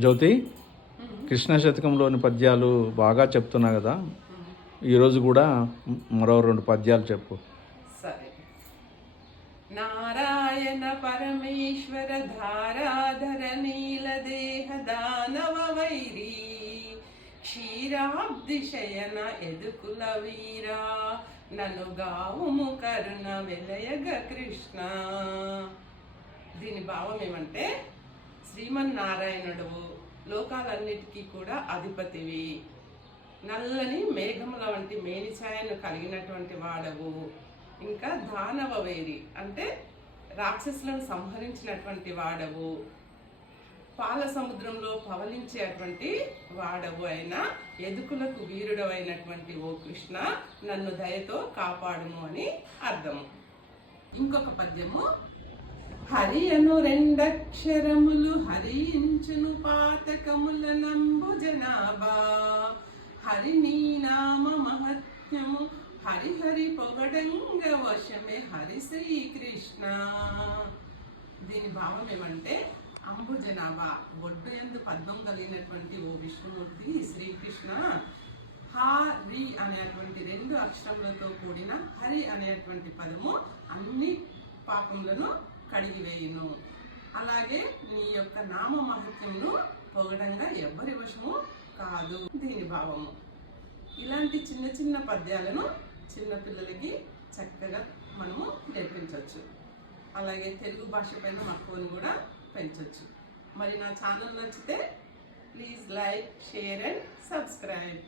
జ్యోతి, కృష్ణ శతకంలోని పద్యాలు బాగా చెప్తున్నా కదా, ఈరోజు కూడా మరో 2 పద్యాలు చెప్పు. సరే. నారాయణ పరమేశ్వర ధారాధర నీలదేహ దానవ వైరీ క్షీరాబ్ది శయన ఎదుకుల వీరా నన్ను గావుము కరుణ వెలయగ కృష్ణ. దీని భావం ఏమంటే, శ్రీమన్నారాయణుడు లోకాలన్నిటికీ కూడా అధిపతివి, నల్లని మేఘముల వంటి మేనిఛాయను కలిగినటువంటి వాడవు, ఇంకా దానవ వేరి అంటే రాక్షసులను సంహరించినటువంటి వాడవు, పాల సముద్రంలో పవలించేటువంటి వాడవు అయిన ఎదుకులకు వీరుడు అయినటువంటి ఓ కృష్ణ, నన్ను దయతో కాపాడుము అని అర్థము. ఇంకొక పద్యము. హరి అను 2 అక్షరములు హరించును పాతకముల నంబు జనాభా, హరి నీ నామ మహత్యము హరిహరి పొగడంగ వశమే హరి శ్రీకృష్ణ. దీని భావం ఏమంటే, అంబు జనాభా ఒడ్డు యందు పద్మం కలిగినటువంటి ఓ విష్ణుమూర్తి శ్రీకృష్ణ, హరి అనేటువంటి 2 అక్షరములతో కూడిన హరి అనేటువంటి పదము అన్ని పాపములను కడిగివేయును. అలాగే నీ యొక్క నామ మహత్యమును పొగడంగా ఎవ్వరి వశము కాదు. దీని భావము. ఇలాంటి చిన్న చిన్న పద్యాలను చిన్నపిల్లలకి చక్కగా మనము నేర్పించవచ్చు. అలాగే తెలుగు భాష పైన మక్కువను కూడా పెంచవచ్చు. మరి నా ఛానల్ నచ్చితే please like, share and subscribe.